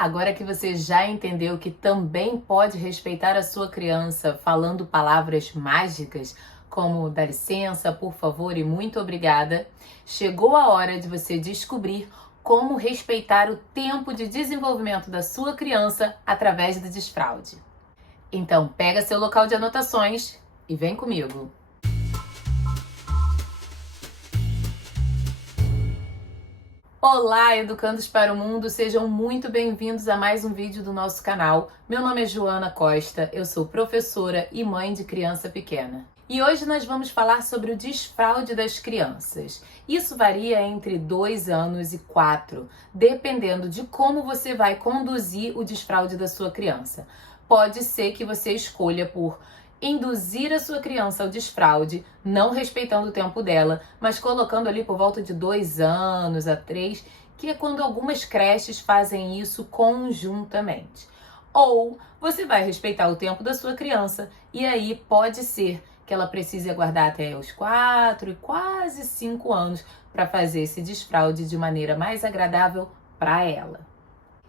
Agora que você já entendeu que também pode respeitar a sua criança falando palavras mágicas, como dá licença, por favor e muito obrigada, chegou a hora de você descobrir como respeitar o tempo de desenvolvimento da sua criança através do desfraude. Então, pega seu local de anotações e vem comigo. Olá, educandos para o mundo, sejam muito bem-vindos a mais um vídeo do nosso canal. Meu nome é Joana Costa, eu sou professora e mãe de criança pequena. E hoje nós vamos falar sobre o desfraude das crianças. Isso varia entre 2 anos e 4, dependendo de como você vai conduzir o desfraude da sua criança. Pode ser que você escolha por induzir a sua criança ao desfraude, não respeitando o tempo dela, mas colocando ali por volta de 2 anos a 3, que é quando algumas creches fazem isso conjuntamente. Ou você vai respeitar o tempo da sua criança e aí pode ser que ela precise aguardar até os 4 e quase 5 anos para fazer esse desfraude de maneira mais agradável para ela.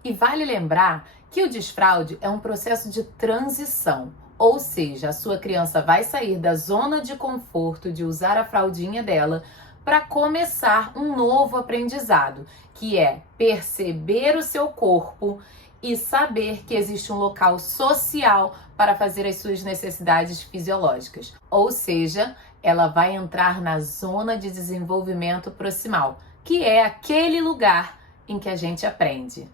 E vale lembrar que o desfraude é um processo de transição. Ou seja, a sua criança vai sair da zona de conforto de usar a fraldinha dela para começar um novo aprendizado, que é perceber o seu corpo e saber que existe um local social para fazer as suas necessidades fisiológicas. Ou seja, ela vai entrar na zona de desenvolvimento proximal, que é aquele lugar em que a gente aprende.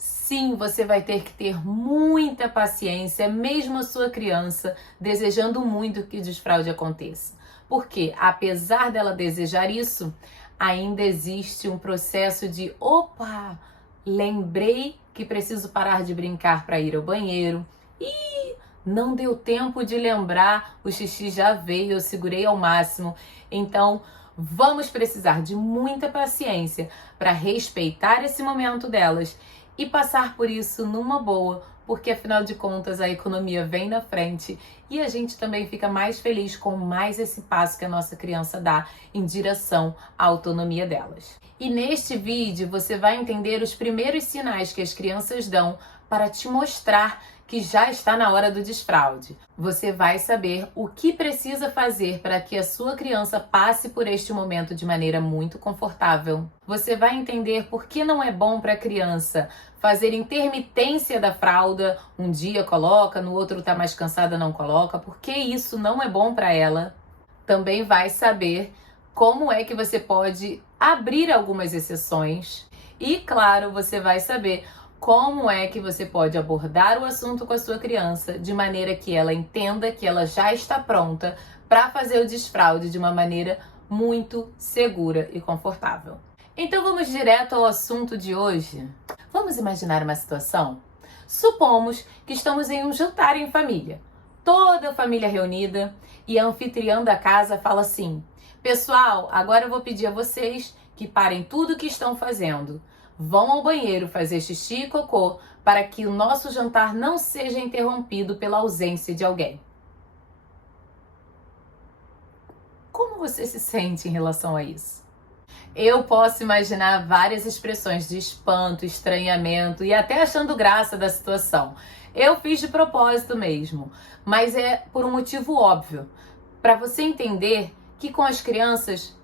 Sim, você vai ter que ter muita paciência, mesmo a sua criança desejando muito que o desfraude aconteça. Porque, apesar dela desejar isso, ainda existe um processo de opa, lembrei que preciso parar de brincar para ir ao banheiro. Ih, não deu tempo de lembrar, o xixi já veio, eu segurei ao máximo. Então, vamos precisar de muita paciência para respeitar esse momento delas e passar por isso numa boa, porque afinal de contas a economia vem na frente e a gente também fica mais feliz com mais esse passo que a nossa criança dá em direção à autonomia delas. E neste vídeo você vai entender os primeiros sinais que as crianças dão para te mostrar que já está na hora do desfraude. Você vai saber o que precisa fazer para que a sua criança passe por este momento de maneira muito confortável. Você vai entender por que não é bom para a criança fazer intermitência da fralda, um dia coloca, no outro tá mais cansada, não coloca, porque isso não é bom para ela. Também vai saber como é que você pode abrir algumas exceções e, claro, você vai saber como é que você pode abordar o assunto com a sua criança de maneira que ela entenda que ela já está pronta para fazer o desfraude de uma maneira muito segura e confortável. Então vamos direto ao assunto de hoje. Vamos imaginar uma situação? Supomos que estamos em um jantar em família, toda a família reunida e a anfitriã da casa fala assim: pessoal, agora eu vou pedir a vocês que parem tudo o que estão fazendo. Vão ao banheiro fazer xixi e cocô para que o nosso jantar não seja interrompido pela ausência de alguém. Como você se sente em relação a isso? Eu posso imaginar várias expressões de espanto, estranhamento e até achando graça da situação. Eu fiz de propósito mesmo, mas é por um motivo óbvio, para você entender que com as crianças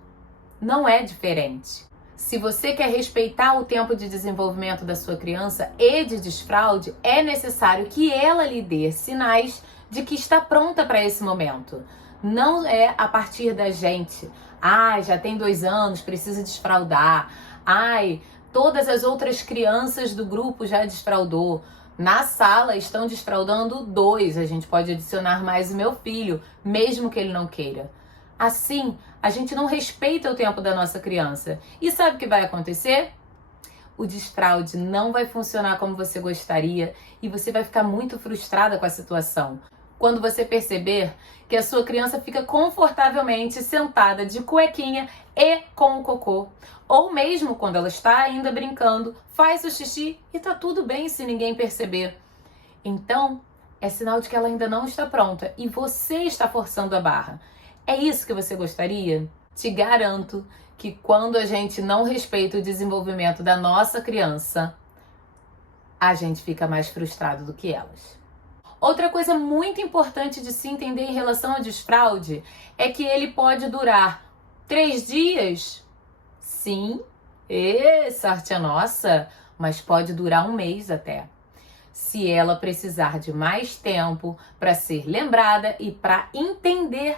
não é diferente. Se você quer respeitar o tempo de desenvolvimento da sua criança e de desfraude, é necessário que ela lhe dê sinais de que está pronta para esse momento. Não é a partir da gente. Ai, já tem 2 anos, precisa desfraudar. Ai, todas as outras crianças do grupo já desfraudou. Na sala estão desfraudando 2. A gente pode adicionar mais o meu filho, mesmo que ele não queira. Assim, a gente não respeita o tempo da nossa criança. E sabe o que vai acontecer? O desfraude não vai funcionar como você gostaria e você vai ficar muito frustrada com a situação. Quando você perceber que a sua criança fica confortavelmente sentada de cuequinha e com o cocô. Ou mesmo quando ela está ainda brincando, faz o xixi e tá tudo bem se ninguém perceber. Então, é sinal de que ela ainda não está pronta e você está forçando a barra. É isso que você gostaria? Te garanto que quando a gente não respeita o desenvolvimento da nossa criança, a gente fica mais frustrado do que elas. Outra coisa muito importante de se entender em relação ao desfraude é que ele pode durar 3 dias, sim, sorte é nossa, mas pode durar 1 mês até. Se ela precisar de mais tempo para ser lembrada e para entender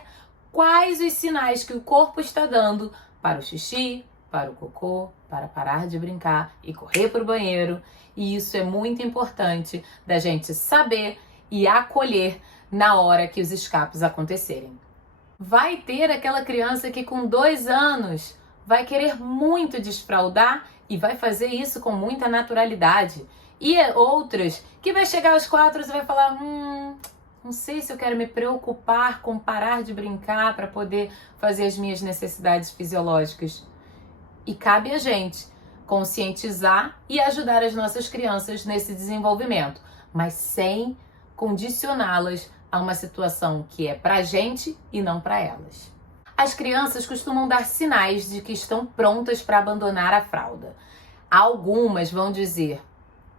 quais os sinais que o corpo está dando para o xixi, para o cocô, para parar de brincar e correr para o banheiro. E isso é muito importante da gente saber e acolher na hora que os escapes acontecerem. Vai ter aquela criança que com 2 anos vai querer muito desfraldar e vai fazer isso com muita naturalidade. E outras que vai chegar aos 4 e vai falar, não sei se eu quero me preocupar com parar de brincar para poder fazer as minhas necessidades fisiológicas. E cabe a gente conscientizar e ajudar as nossas crianças nesse desenvolvimento, mas sem condicioná-las a uma situação que é pra gente e não para elas. As crianças costumam dar sinais de que estão prontas para abandonar a fralda. Algumas vão dizer,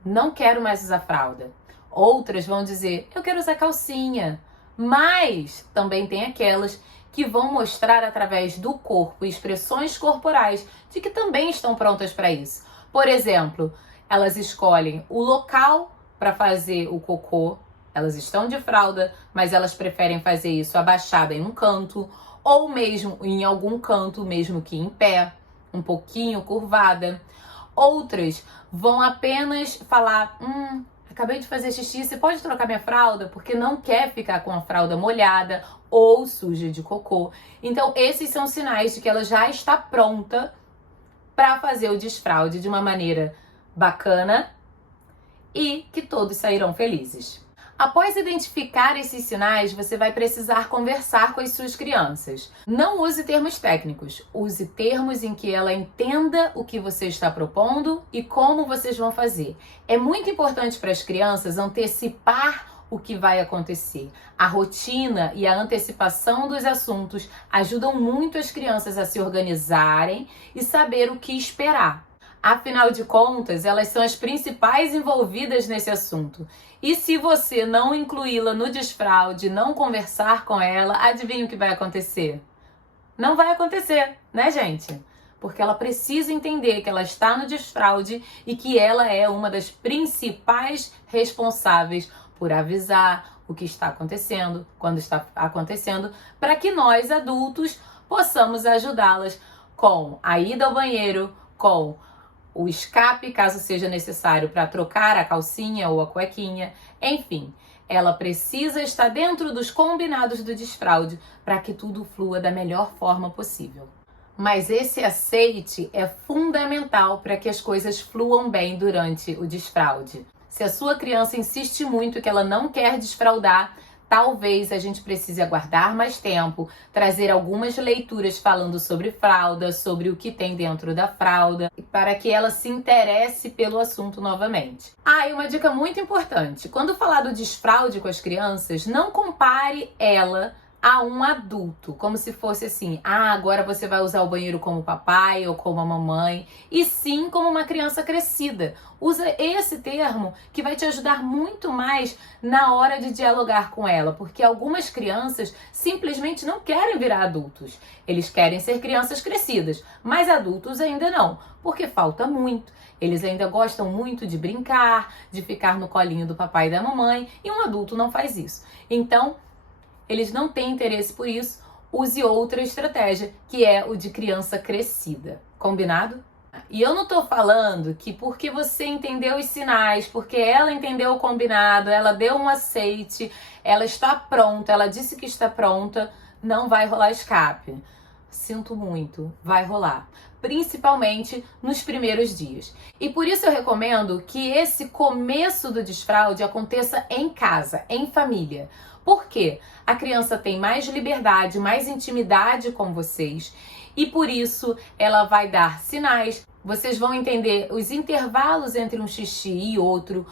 não quero mais usar fralda. Outras vão dizer, eu quero usar calcinha. Mas também tem aquelas que vão mostrar através do corpo e expressões corporais de que também estão prontas para isso. Por exemplo, elas escolhem o local para fazer o cocô. Elas estão de fralda, mas elas preferem fazer isso abaixada em um canto ou mesmo em algum canto, mesmo que em pé, um pouquinho curvada. Outras vão apenas falar, acabei de fazer xixi, você pode trocar minha fralda? Porque não quer ficar com a fralda molhada ou suja de cocô. Então, esses são sinais de que ela já está pronta para fazer o desfraude de uma maneira bacana e que todos sairão felizes. Após identificar esses sinais, você vai precisar conversar com as suas crianças. Não use termos técnicos, use termos em que ela entenda o que você está propondo e como vocês vão fazer. É muito importante para as crianças antecipar o que vai acontecer. A rotina e a antecipação dos assuntos ajudam muito as crianças a se organizarem e saber o que esperar. Afinal de contas, elas são as principais envolvidas nesse assunto. E se você não incluí-la no desfraude, não conversar com ela, adivinha o que vai acontecer? Não vai acontecer, né, gente? Porque ela precisa entender que ela está no desfraude e que ela é uma das principais responsáveis por avisar o que está acontecendo, quando está acontecendo, para que nós, adultos, possamos ajudá-las com a ida ao banheiro, com o escape, caso seja necessário, para trocar a calcinha ou a cuequinha. Enfim, ela precisa estar dentro dos combinados do desfraude para que tudo flua da melhor forma possível. Mas esse aceite é fundamental para que as coisas fluam bem durante o desfraude. Se a sua criança insiste muito que ela não quer desfraldar, talvez a gente precise aguardar mais tempo, trazer algumas leituras falando sobre fralda, sobre o que tem dentro da fralda, para que ela se interesse pelo assunto novamente. E uma dica muito importante: quando falar do desfraude com as crianças, não compare ela a um adulto, como se fosse assim, agora você vai usar o banheiro como o papai ou como a mamãe, e sim como uma criança crescida. Usa esse termo que vai te ajudar muito mais na hora de dialogar com ela, porque algumas crianças simplesmente não querem virar adultos. Eles querem ser crianças crescidas, mas adultos ainda não, porque falta muito. Eles ainda gostam muito de brincar, de ficar no colinho do papai e da mamãe, e um adulto não faz isso. Então, eles não têm interesse por isso, use outra estratégia, que é o de criança crescida. Combinado? E eu não tô falando que porque você entendeu os sinais, porque ela entendeu o combinado, ela deu um aceite, ela está pronta, ela disse que está pronta, não vai rolar escape. Sinto muito, vai rolar. Principalmente nos primeiros dias. E por isso eu recomendo que esse começo do desfraude aconteça em casa, em família. Por quê? A criança tem mais liberdade, mais intimidade com vocês e por isso ela vai dar sinais. Vocês vão entender os intervalos entre um xixi e outro,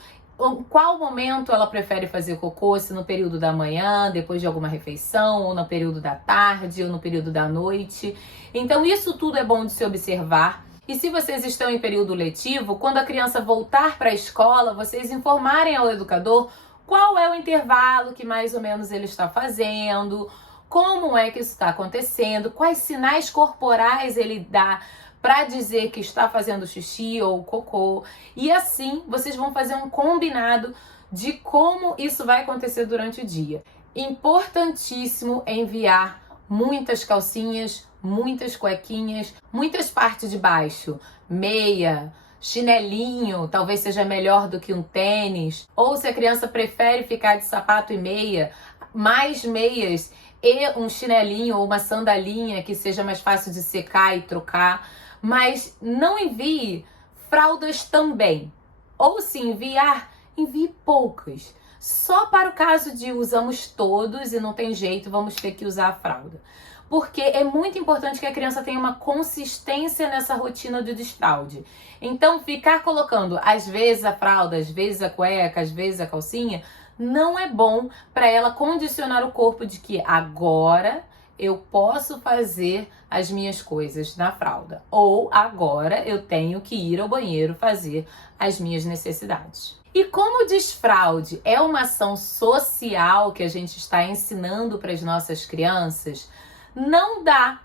qual momento ela prefere fazer cocô, se no período da manhã, depois de alguma refeição, ou no período da tarde, ou no período da noite. Então isso tudo é bom de se observar E se vocês estão em período letivo, quando a criança voltar para a escola, vocês informarem ao educador qual é o intervalo que mais ou menos ele está fazendo, como é que isso está acontecendo, quais sinais corporais ele dá para dizer que está fazendo xixi ou cocô. E assim vocês vão fazer um combinado de como isso vai acontecer durante o dia. Importantíssimo enviar muitas calcinhas, muitas cuequinhas, muitas partes de baixo, meia, chinelinho, talvez seja melhor do que um tênis. Ou se a criança prefere ficar de sapato e meia, mais meias e um chinelinho ou uma sandalinha que seja mais fácil de secar e trocar. Mas não envie fraldas também. Ou se enviar, envie poucas. Só para o caso de usamos todos e não tem jeito, vamos ter que usar a fralda. Porque é muito importante que a criança tenha uma consistência nessa rotina de desfralde. Então, ficar colocando às vezes a fralda, às vezes a cueca, às vezes a calcinha, não é bom para ela condicionar o corpo de que agora eu posso fazer as minhas coisas na fralda. Ou agora eu tenho que ir ao banheiro fazer as minhas necessidades. E como o desfraude é uma ação social que a gente está ensinando para as nossas crianças, não dá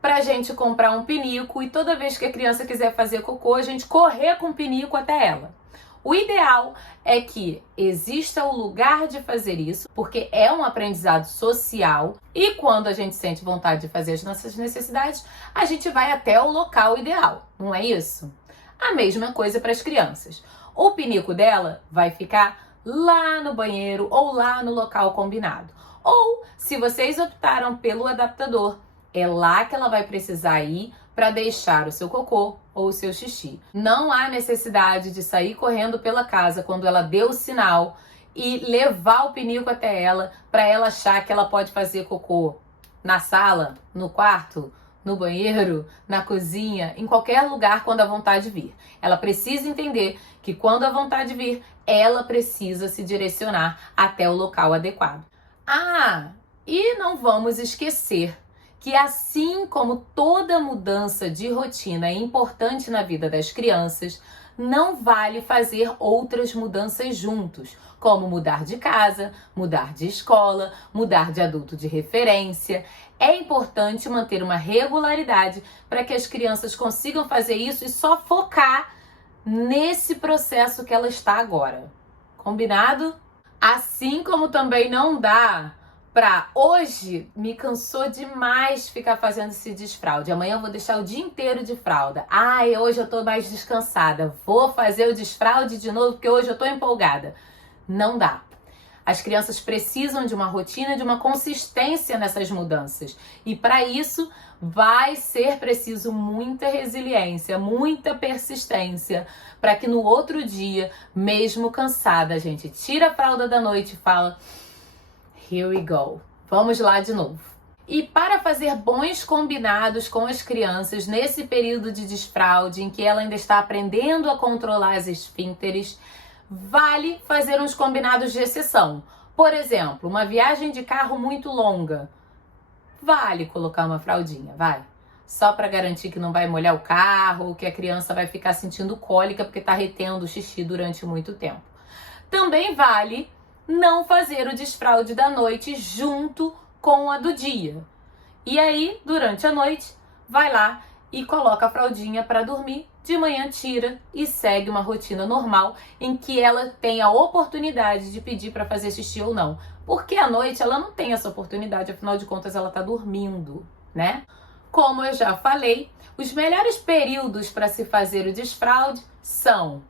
pra gente comprar um pinico e toda vez que a criança quiser fazer cocô, a gente correr com o pinico até ela. O ideal é que exista o lugar de fazer isso, porque é um aprendizado social e quando a gente sente vontade de fazer as nossas necessidades, a gente vai até o local ideal, não é isso? A mesma coisa para as crianças. O pinico dela vai ficar lá no banheiro ou lá no local combinado. Ou, se vocês optaram pelo adaptador, é lá que ela vai precisar ir para deixar o seu cocô ou o seu xixi. Não há necessidade de sair correndo pela casa quando ela deu o sinal e levar o pinico até ela para ela achar que ela pode fazer cocô na sala, no quarto, no banheiro, na cozinha, em qualquer lugar quando a vontade vir. Ela precisa entender que quando a vontade vir, ela precisa se direcionar até o local adequado. Ah, e não vamos esquecer que assim como toda mudança de rotina é importante na vida das crianças, não vale fazer outras mudanças juntos, como mudar de casa, mudar de escola, mudar de adulto de referência. É importante manter uma regularidade para que as crianças consigam fazer isso e só focar nesse processo que ela está agora. Combinado? Assim como também não dá pra hoje me cansou demais ficar fazendo esse desfraude. Amanhã eu vou deixar o dia inteiro de fralda. Ai, hoje eu tô mais descansada. Vou fazer o desfraude de novo porque hoje eu tô empolgada. Não dá. As crianças precisam de uma rotina, de uma consistência nessas mudanças. E para isso vai ser preciso muita resiliência, muita persistência, para que no outro dia, mesmo cansada, a gente tira a fralda da noite e fala: here we go. Vamos lá de novo. E para fazer bons combinados com as crianças nesse período de desfraude em que ela ainda está aprendendo a controlar as esfínteres, vale fazer uns combinados de exceção. Por exemplo, uma viagem de carro muito longa. Vale colocar uma fraldinha, vai. Só para garantir que não vai molhar o carro ou que a criança vai ficar sentindo cólica porque está retendo o xixi durante muito tempo. Também vale não fazer o desfraude da noite junto com a do dia. E aí, durante a noite, vai lá e coloca a fraldinha para dormir, de manhã tira e segue uma rotina normal em que ela tem a oportunidade de pedir para fazer xixi ou não. Porque à noite ela não tem essa oportunidade, afinal de contas ela está dormindo, né? Como eu já falei, os melhores períodos para se fazer o desfraude são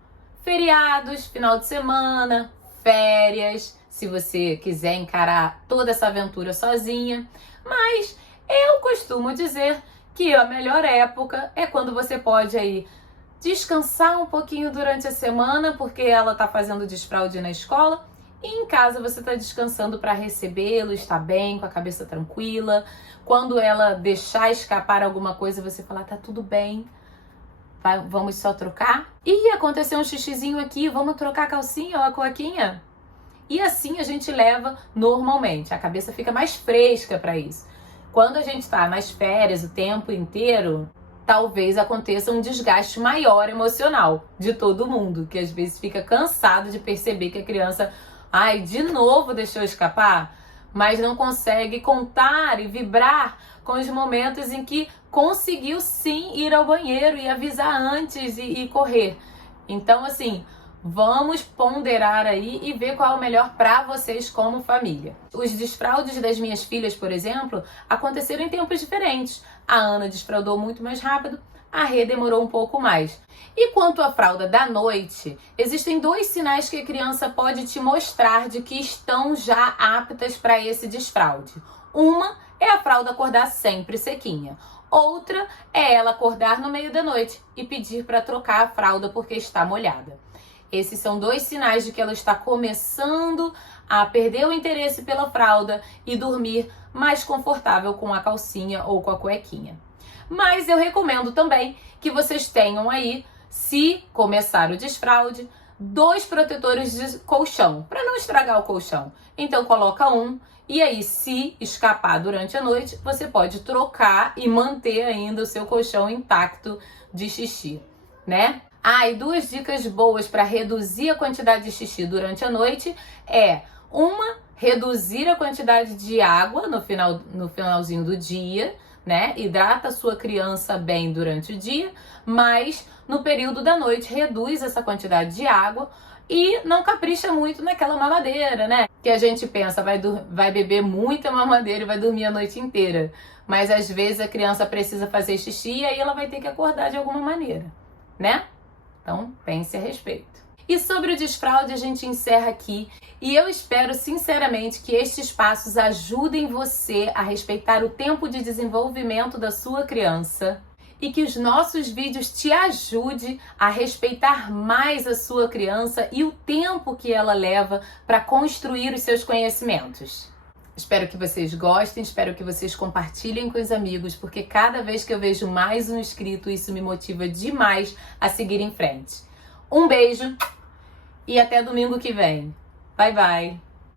feriados, final de semana, férias, se você quiser encarar toda essa aventura sozinha. Mas eu costumo dizer que a melhor época é quando você pode aí descansar um pouquinho durante a semana, porque ela está fazendo desfraude na escola, e em casa você está descansando para recebê-lo, está bem, com a cabeça tranquila. Quando ela deixar escapar alguma coisa, você falar: tá tudo bem, vamos só trocar? Ih, aconteceu um xixizinho aqui, vamos trocar a calcinha ou a cuequinha? E assim a gente leva normalmente, a cabeça fica mais fresca para isso. Quando a gente está nas férias o tempo inteiro, talvez aconteça um desgaste maior emocional de todo mundo, que às vezes fica cansado de perceber que a criança, ai, de novo deixou escapar, mas não consegue contar e vibrar com os momentos em que conseguiu sim ir ao banheiro e avisar antes e correr. Então, assim, vamos ponderar aí e ver qual é o melhor para vocês como família. Os desfraldes das minhas filhas, por exemplo, aconteceram em tempos diferentes. A Ana desfraldou muito mais rápido, a Rê demorou um pouco mais. E quanto à fralda da noite, existem 2 sinais que a criança pode te mostrar de que estão já aptas para esse desfralde. Uma é a fralda acordar sempre sequinha. Outra é ela acordar no meio da noite e pedir para trocar a fralda porque está molhada. Esses são 2 sinais de que ela está começando a perder o interesse pela fralda e dormir mais confortável com a calcinha ou com a cuequinha. Mas eu recomendo também que vocês tenham aí, se começar o desfralde, 2 protetores de colchão, para não estragar o colchão. Então coloca um e aí, se escapar durante a noite, você pode trocar e manter ainda o seu colchão intacto de xixi, né? E 2 dicas boas para reduzir a quantidade de xixi durante a noite é: uma, reduzir a quantidade de água no finalzinho do dia, né? Hidrata a sua criança bem durante o dia, mas no período da noite reduz essa quantidade de água e não capricha muito naquela mamadeira, né? Que a gente pensa, vai beber muita mamadeira e vai dormir a noite inteira. Mas às vezes a criança precisa fazer xixi e aí ela vai ter que acordar de alguma maneira, né? Então, pense a respeito. E sobre o desfralde, a gente encerra aqui. E eu espero, sinceramente, que estes passos ajudem você a respeitar o tempo de desenvolvimento da sua criança e que os nossos vídeos te ajudem a respeitar mais a sua criança e o tempo que ela leva para construir os seus conhecimentos. Espero que vocês gostem, espero que vocês compartilhem com os amigos, porque cada vez que eu vejo mais um inscrito, isso me motiva demais a seguir em frente. Um beijo e até domingo que vem. Bye, bye!